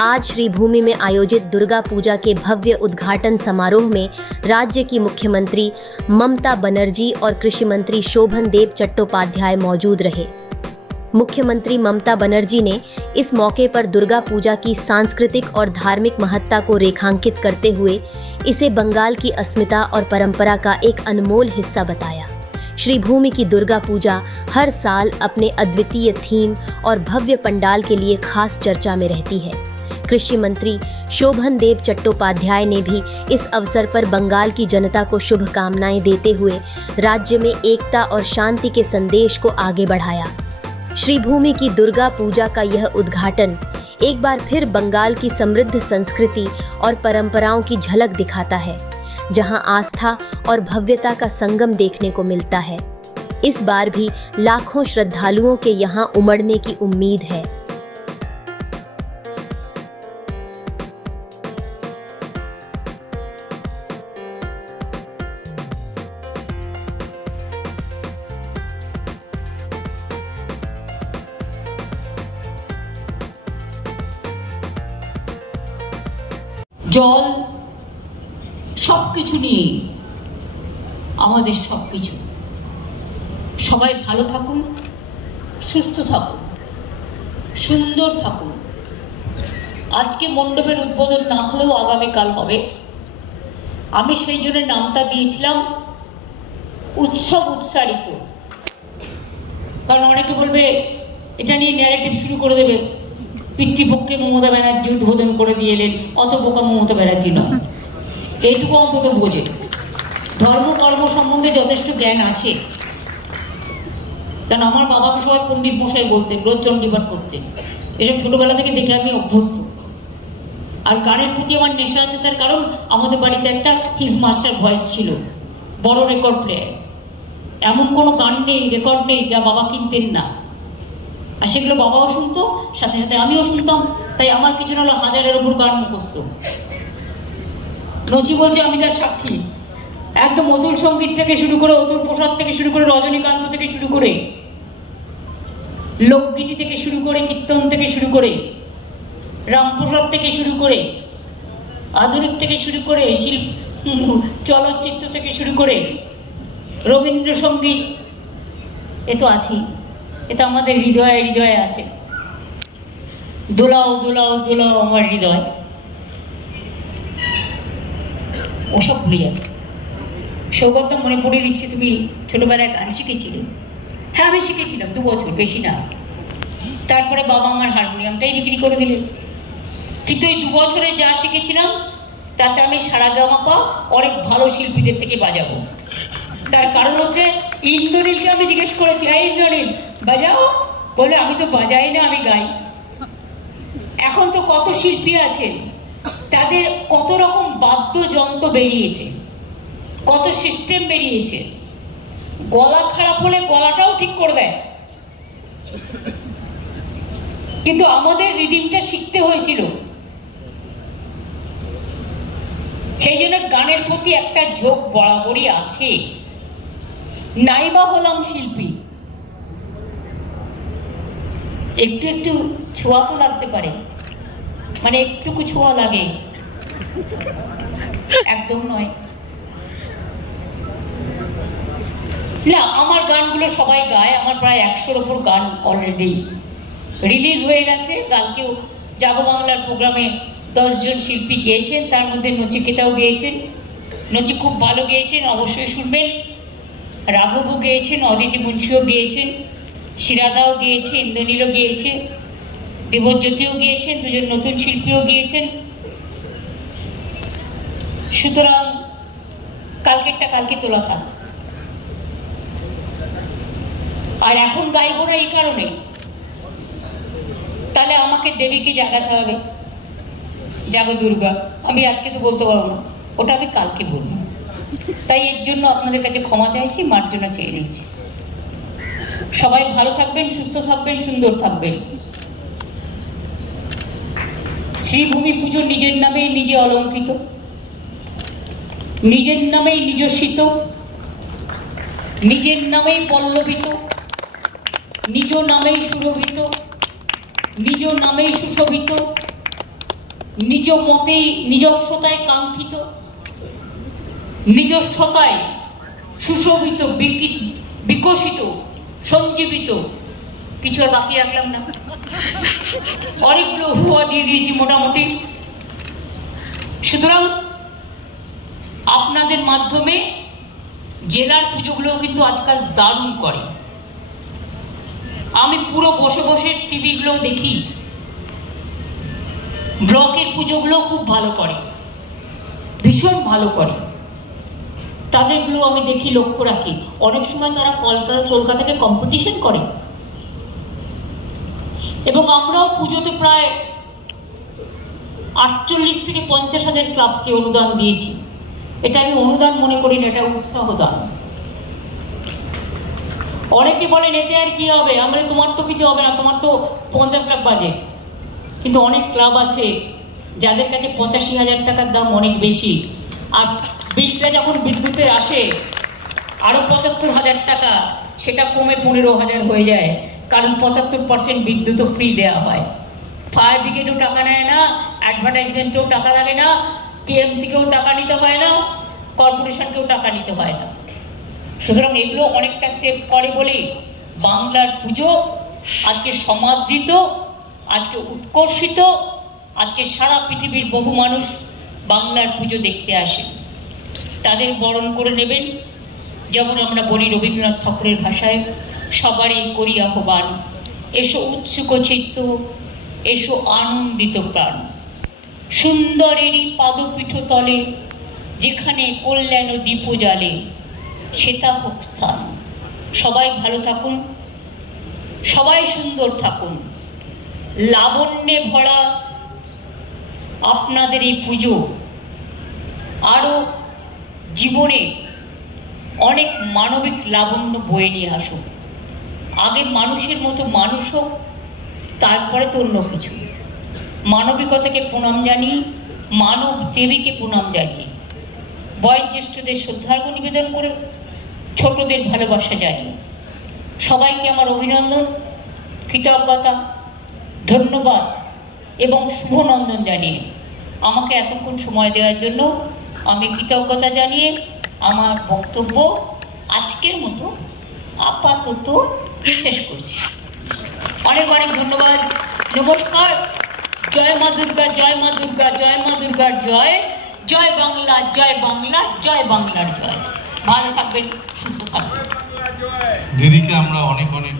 आज श्रीभूमि में आयोजित दुर्गा पूजा के भव्य उद्घाटन समारोह में राज्य की मुख्यमंत्री ममता बनर्जी और कृषि मंत्री शोभन देव चट्टोपाध्याय मौजूद रहे। मुख्यमंत्री ममता बनर्जी ने इस मौके पर दुर्गा पूजा की सांस्कृतिक और धार्मिक महत्ता को रेखांकित करते हुए इसे बंगाल की अस्मिता और परंपरा का एक अनमोल हिस्सा बताया। श्रीभूमि की दुर्गा पूजा हर साल अपने अद्वितीय थीम और भव्य पंडाल के लिए खास चर्चा में रहती है। कृषि मंत्री शोभन देव चट्टोपाध्याय ने भी इस अवसर पर बंगाल की जनता को शुभकामनाएं देते हुए राज्य में एकता और शांति के संदेश को आगे बढ़ाया। श्रीभूमि की दुर्गा पूजा का यह उद्घाटन एक बार फिर बंगाल की समृद्ध संस्कृति और परंपराओं की झलक दिखाता है, जहां आस्था और भव्यता का संगम देखने को मिलता है। इस बार भी लाखों श्रद्धालुओं के यहां उमड़ने की उम्मीद है। জল সবকিছু নিয়ে আমাদের সবকিছু। সবাই ভালো থাকুন, সুস্থ থাকুন, সুন্দর থাকুন। আজকে মণ্ডপের উদ্বোধন না হলেও আগামীকাল হবে। আমি সেই জন্য নামটা দিয়েছিলাম উৎসব উৎসারিত। কারণ অনেকে বলবে এটা নিয়ে ন্যারেটিভ শুরু করে দেবে, পিতৃপক্ষে মমতা ব্যানার্জি উদ্বোধন করে দিয়ে এলেন, অত বোকা মমতা ব্যানার্জি নয়, এইটুকু অন্তত বোঝে। ধর্মকর্ম সম্বন্ধে যথেষ্ট জ্ঞান আছে। কারণ আমার বাবাকে সবাই পণ্ডিত মশাই বলতেন, রোজ চণ্ডীপাঠ করতেন। এসব ছোটবেলা থেকে দেখে আমি অভ্যস্ত। আর গানের প্রতি আমার নেশা আছে, তার কারণ আমাদের বাড়িতে একটা হিজ মাস্টার ভয়েস ছিল, বড় রেকর্ড প্লেয়ার। এমন কোনো গান নেই, রেকর্ড নেই যা বাবা কিনতেন না। আর সেগুলো বাবাও শুনতো, সাথে সাথে আমিও শুনতাম। তাই আমার পিছনে হলো 1000-এর উপর গান মুখস্থ। নচি বলছে আমি তার সাক্ষী। একদম অতুল সঙ্গীত থেকে শুরু করে, অতুল প্রসাদ থেকে শুরু করে, রজনীকান্ত থেকে শুরু করে, লোকগীতি থেকে শুরু করে, কীর্তন থেকে শুরু করে, রামপ্রসাদ থেকে শুরু করে, আধুনিক থেকে শুরু করে, চলচ্চিত্র থেকে শুরু করে, রবীন্দ্রসঙ্গীত, এ তো আছেই। এটা আমাদের হৃদয়ে হৃদয়ে আছে। দোলাও দোলাও দোলাও আমার হৃদয়, ওসব ভুলে যাবে। সৌগত মনে পড়ে দিচ্ছে, তুমি ছোটবেলায় গান শিখেছিলে? হ্যাঁ, আমি শিখেছিলাম 2 বছর, বেশি না। তারপরে বাবা আমার হারমোনিয়ামটাই বিক্রি করে দিলেন। কিন্তু এই 2 বছরে যা শিখেছিলাম তাতে আমি সারেগামাপা অনেক ভালো শিল্পীদের থেকে বাজাবো। তার কারণ হচ্ছে ইন্দ্রনীলকে আমি জিজ্ঞেস করেছি, হ্যাঁ ইন্দ্রনীল বাজাও? বলে আমি তো বাজাই না, আমি গাই। এখন তো কত শিল্পী আছেন, তাদের কত রকম বাদ্যযন্ত্র বেরিয়েছে, কত সিস্টেম বেরিয়েছে। গলা খারাপ হলে গলাটাও ঠিক করে দেয়। কিন্তু আমাদের রিদিমটা শিখতে হয়েছিল। সেই জন্য গানের প্রতি একটা ঝোঁক বরাবরই আছে। নাইবা হলাম শিল্পী, একটু একটু ছোঁয়া তো লাগতে পারে, মানে একটুকু ছোঁয়া লাগে, একদম নয়। না, আমার গানগুলো সবাই গায়। আমার প্রায় 100-এর ওপর গান অলরেডি রিলিজ হয়ে গেছে। কালকেও জাগো বাংলার প্রোগ্রামে 10 জন শিল্পী গেয়েছেন, তার মধ্যে নচিকেতাও গেয়েছেন। নচি খুব ভালো গেয়েছেন, অবশ্যই শুনবেন। রাঘবও গেয়েছেন, অদিতি মুন্সিও গেয়েছেন, শিরাদাও গেয়েছে, ইন্দ্রনীলও গেয়েছে, দেবজ্যোতিও গিয়েছেন, 2 জন নতুন শিল্পীও গিয়েছেন। সুতরাং কালকেরটা কালকে তোলা থাক। আর এখন গাইব না এই কারণে, তাহলে আমাকে দেবীকে জাগাতে হবে, জাগো দুর্গা। আমি আজকে তো বলতে পারবো না, ওটা আমি কালকে বলবো। তাই এর জন্য আপনাদের কাছে ক্ষমা চাইছি, মার্জনা চেয়ে নিচ্ছি। সবাই ভালো থাকবেন, সুস্থ থাকবেন, সুন্দর থাকবেন। শ্রীভূমি পুজো নিজের নামেই নিজে অলঙ্কৃত, নিজের নামেই নিজস্বিত, নিজের নামেই পল্লবিত, নিজ নামেই সুরভিত, নিজ নামেই সুশোভিত, নিজ মতেই নিজস্বতায় কাঙ্ক্ষিত, নিজস্বতায় সুশোভিত, বিকশিত, সঞ্জীবিত, কিছু আর বাকি রাখলাম না, অনেকগুলো হুয়া দিয়ে দিয়েছি মোটামুটি। সুতরাং আপনাদের মাধ্যমে জেলার পুজোগুলো কিন্তু আজকাল দারুণ করে। আমি পুরো বসে বসে টিভিগুলো দেখি, ব্লকের পুজোগুলো খুব ভালো করে, ভীষণ ভালো করে, তাদেরগুলো আমি দেখি, লক্ষ্য রাখি। অনেক সময় তারা কলকাতাকে কম্পিটিশন করে, এবং আমরাও পুজোতে প্রায় 48 থেকে 50 হাজার ক্লাবকে অনুদান দিয়েছি। এটা আমি অনুদান মনে করি না, এটা উৎসাহ দান। অনেকে বলেন এতে আর কি হবে, আমরা তোমার তো কিছু হবে না, তোমার তো 50 লাখ বাজে। কিন্তু অনেক ক্লাব আছে যাদের কাছে 85,000 টাকার দাম অনেক বেশি, আর বিলটা যখন বিদ্যুতের আসে আরো 75,000 টাকা, সেটা কমে 15,000 হয়ে যায়, কারণ 75% বিদ্যুৎও ফ্রি দেওয়া হয়। ফায়ার ব্রিগেডও টাকা নেয় না, অ্যাডভার্টাইজমেন্টেও টাকা লাগে না, কেএমসিকেও টাকা নিতে হয় না, কর্পোরেশনকেও টাকা নিতে হয় না। সুতরাং এগুলো অনেকটা সেভ করে বলে বাংলার পুজো আজকে সমাদৃত, আজকে উৎকর্ষিত, আজকে সারা পৃথিবীর বহু মানুষ বাংলার পুজো দেখতে আসে। তাদের বরণ করে নেবেন, যেমন আমরা বলি রবীন্দ্রনাথ ঠাকুরের ভাষায়, সবারই করি আহ্বান, এসো উৎসুক চিত্ত, এসো আনন্দিত প্রাণ, সুন্দরেরই পাদপীঠ তলে, যেখানে কল্যাণ দীপ জ্বালে, সেটা হোক স্থান। সবাই ভালো থাকুন, সবাই সুন্দর থাকুন, লাবণ্যে ভরা আপনাদের এই পুজো আরও জীবনে অনেক মানবিক লাবণ্য বয়ে নিয়ে আসুক। আগে মানুষের মতো মানুষ হোক, তারপরে তো অন্য কিছু। মানবিকতাকে প্রণাম জানিয়ে, মানব দেবীকে প্রণাম জানিয়ে, বয়োজ্যেষ্ঠদের শ্রদ্ধার্ঘ নিবেদন করে, ছোটদের ভালোবাসা জানিয়ে সবাইকে আমার অভিনন্দন, কৃতজ্ঞতা, ধন্যবাদ এবং শুভনন্দন জানিয়ে আমাকে এতক্ষণ সময় দেওয়ার জন্য আমি কৃতজ্ঞতা জানিয়ে আমার বক্তব্য আজকের মতো আপাতত শেষ করছি। অনেক অনেক ধন্যবাদ, নমস্কার। জয় মা দুর্গা, জয় মা দুর্গা, জয় মা দুর্গার জয়, জয় বাংলা, জয় বাংলা, জয় বাংলার জয়। ভালো থাকবেন, সুস্থ থাকবেন। দিদিকে আমরা অনেক অনেক